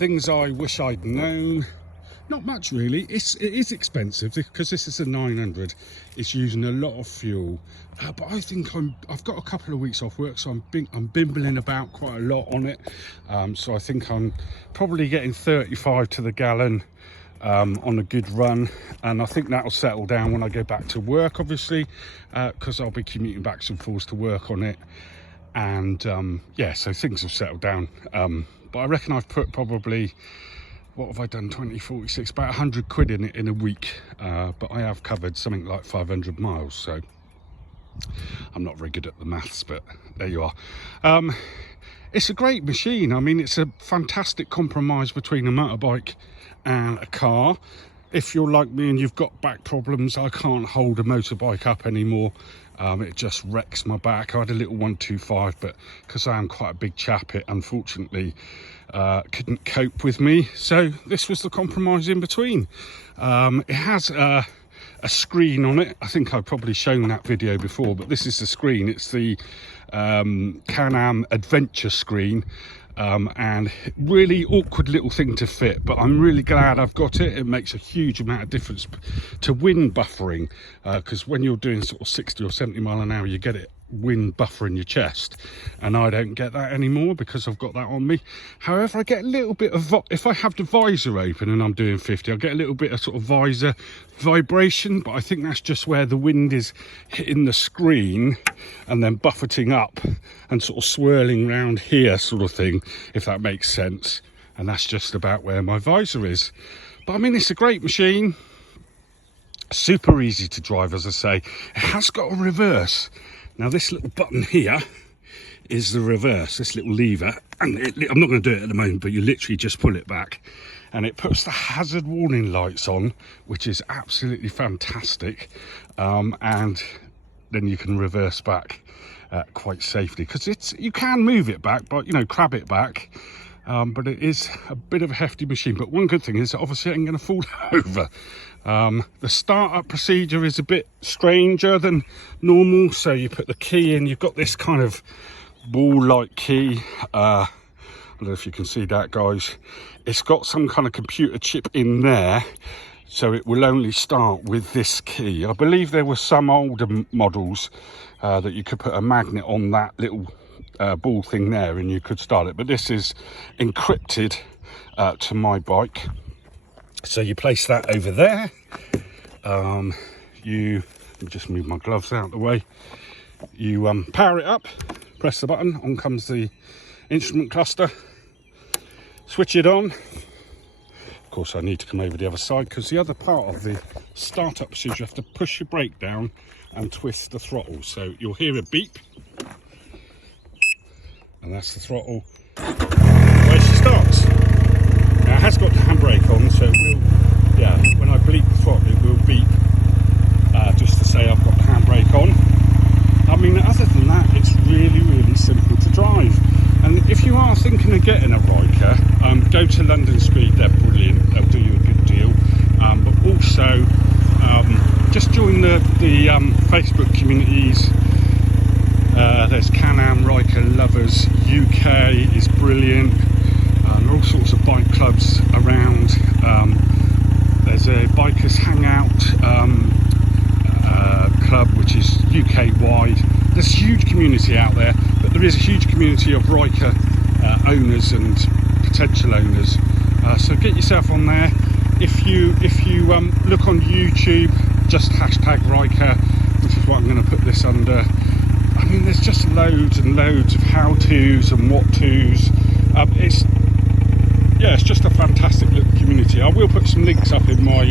Things I wish I'd known. Not much really. It is expensive because this is a 900. It's using a lot of fuel, but I think I've got a couple of weeks off work, so I'm bimbling about quite a lot on it. So I think I'm probably getting 35 to the gallon on a good run, and I think that'll settle down when I go back to work, obviously, because I'll be commuting backs and forwards to work on it. And yeah, so things have settled down. But I reckon I've put probably, what have I done, 20, 46, about 100 quid in it in a week. But I have covered something like 500 miles, so I'm not very good at the maths, but there you are. It's a great machine. I mean, it's a fantastic compromise between a motorbike and a car. If you're like me and you've got back problems, I can't hold a motorbike up anymore. It just wrecks my back. I had a little 125, but because I am quite a big chap, it unfortunately couldn't cope with me. So this was the compromise in between. It has a screen on it. I think I've probably shown that video before, but this is the screen. It's the Can-Am Adventure screen. And really awkward little thing to fit, but I'm really glad I've got it. It makes a huge amount of difference to wind buffering, because when you're doing sort of 60 or 70 mile an hour, you get it wind buffering your chest, and I don't get that anymore because I've got that on me. However, I get a little bit of if I have the visor open and I'm doing 50, I get a little bit of sort of visor vibration, but I think that's just where the wind is hitting the screen and then buffeting up and sort of swirling around here, sort of thing, if that makes sense. And that's just about where my visor is. But I mean, it's a great machine, super easy to drive, as I say. It has got a reverse. Now this little button here is the reverse, this little lever, and I'm not going to do it at the moment, but you literally just pull it back and it puts the hazard warning lights on, which is absolutely fantastic. And then you can reverse back quite safely, because you can move it back, but crab it back. But it is a bit of a hefty machine. But one good thing is that obviously it ain't going to fall over. The startup procedure is a bit stranger than normal. So you put the key in, you've got this kind of ball-like key. I don't know if you can see that, guys. It's got some kind of computer chip in there, so it will only start with this key. I believe there were some older models that you could put a magnet on that little ball thing there and you could start it, but this is encrypted to my bike. So you place that over there. Let me just move my gloves out of the way. You power it up, press the button, on comes the instrument cluster, switch it on. Of course, I need to come over the other side, because the other part of the startup procedure, you have to push your brake down and twist the throttle. So you'll hear a beep, and that's the throttle where she starts. Now it has got the handbrake on, so it will, yeah, when I bleep the throttle it will beep, just to say I've got the handbrake on. I mean, other than that, it's really simple to drive. And if you are thinking of getting a Ryker, go to London Speed, they're brilliant, they'll do you a good deal. But also just join the Facebook communities. There's Can-Am Ryker Lovers UK is brilliant. There are all sorts of bike clubs around. There's a Bikers Hangout club, which is UK wide. There's a huge community out there, but there is a huge community of Ryker owners and potential owners. So get yourself on there. If you look on YouTube, just hashtag Ryker, which is what I'm going to put this under. I mean, there's just loads and loads of how-tos and what-tos. It's just a fantastic little community. I will put some links up in my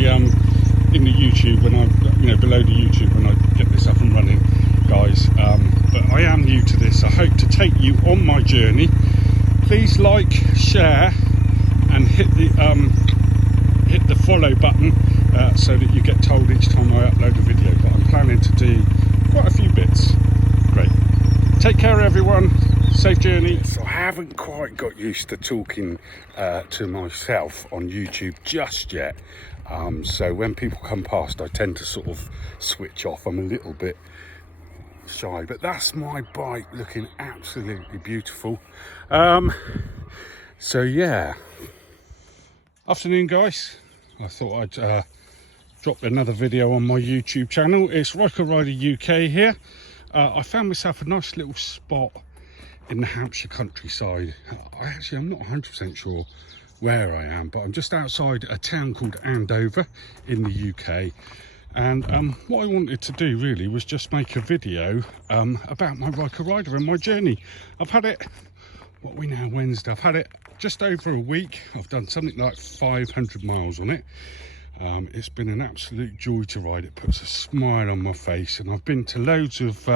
in the YouTube when below the YouTube when I get this up and running, guys. But I am new to this. I hope to take you on my journey. Please like, share, and hit the follow button so that you get told each time I upload a video. But I'm planning to do quite a few bits. Great. Take care, everyone. Safe journey. So I haven't quite got used to talking to myself on YouTube just yet. So when people come past, I tend to sort of switch off. I'm a little bit shy, but that's my bike looking absolutely beautiful. So yeah, Afternoon, guys. I thought I'd drop another video on my YouTube channel. It's Ryker UK here. I found myself a nice little spot in the Hampshire countryside. I'm not 100% sure where I am, but I'm just outside a town called Andover in the UK. And what I wanted to do really was just make a video about my Ryker rider and my journey. I've had it, what are we now, Wednesday? I've had it just over a week. I've done something like 500 miles on it. It's been an absolute joy to ride. It puts a smile on my face, and I've been to loads of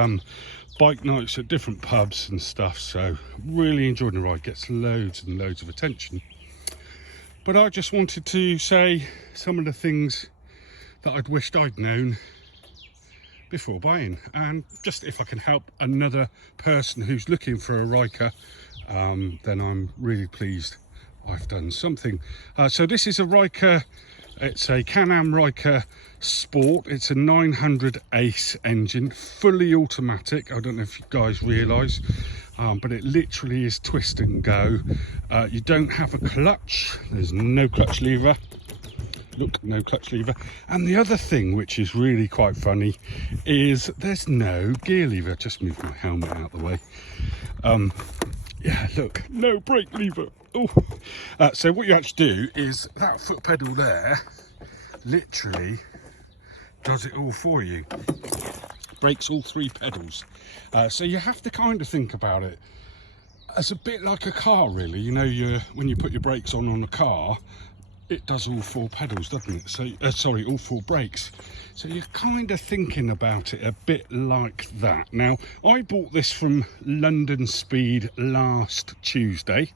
bike nights at different pubs and stuff, so really enjoying the ride. Gets loads and loads of attention. But I just wanted to say some of the things that I'd wished I'd known before buying, and just if I can help another person who's looking for a Ryker, then I'm really pleased I've done something. So this is a Ryker, it's a Can-Am Ryker Sport. It's a 900 Ace engine, fully automatic. I don't know if you guys realise, but it literally is twist and go. You don't have a clutch, there's no clutch lever. Look, no clutch lever. And the other thing, which is really quite funny, is there's no gear lever. Just move my helmet out of the way. Yeah, look, no brake lever. Oh, so what you actually do is that foot pedal there literally does it all for you. Brakes all three pedals. So you have to kind of think about it as a bit like a car, really. You know, when you put your brakes on a car, it does all four pedals, doesn't it? So sorry, all four brakes. So you're kind of thinking about it a bit like that. Now, I bought this from London Speed last Tuesday,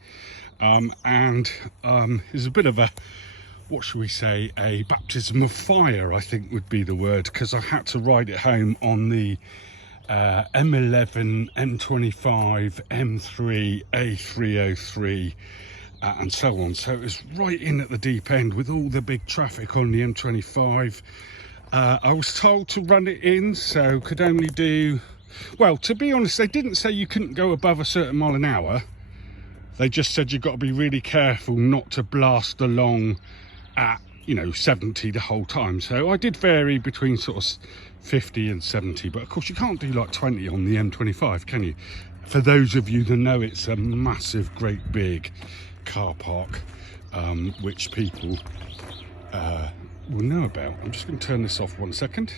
and it was a bit of a, what should we say, a baptism of fire, I think would be the word, because I had to ride it home on the M11, M25, M3, A303, and so on. So it was right in at the deep end with all the big traffic on the M25. I was told to run it in, so could only do, well, to be honest, they didn't say you couldn't go above a certain mile an hour. They just said you've got to be really careful not to blast along at, 70 the whole time. So I did vary between sort of 50 and 70, but of course you can't do like 20 on the M25, can you? For those of you that know, it's a massive, great big car park, which people will know about. I'm just going to turn this off 1 second.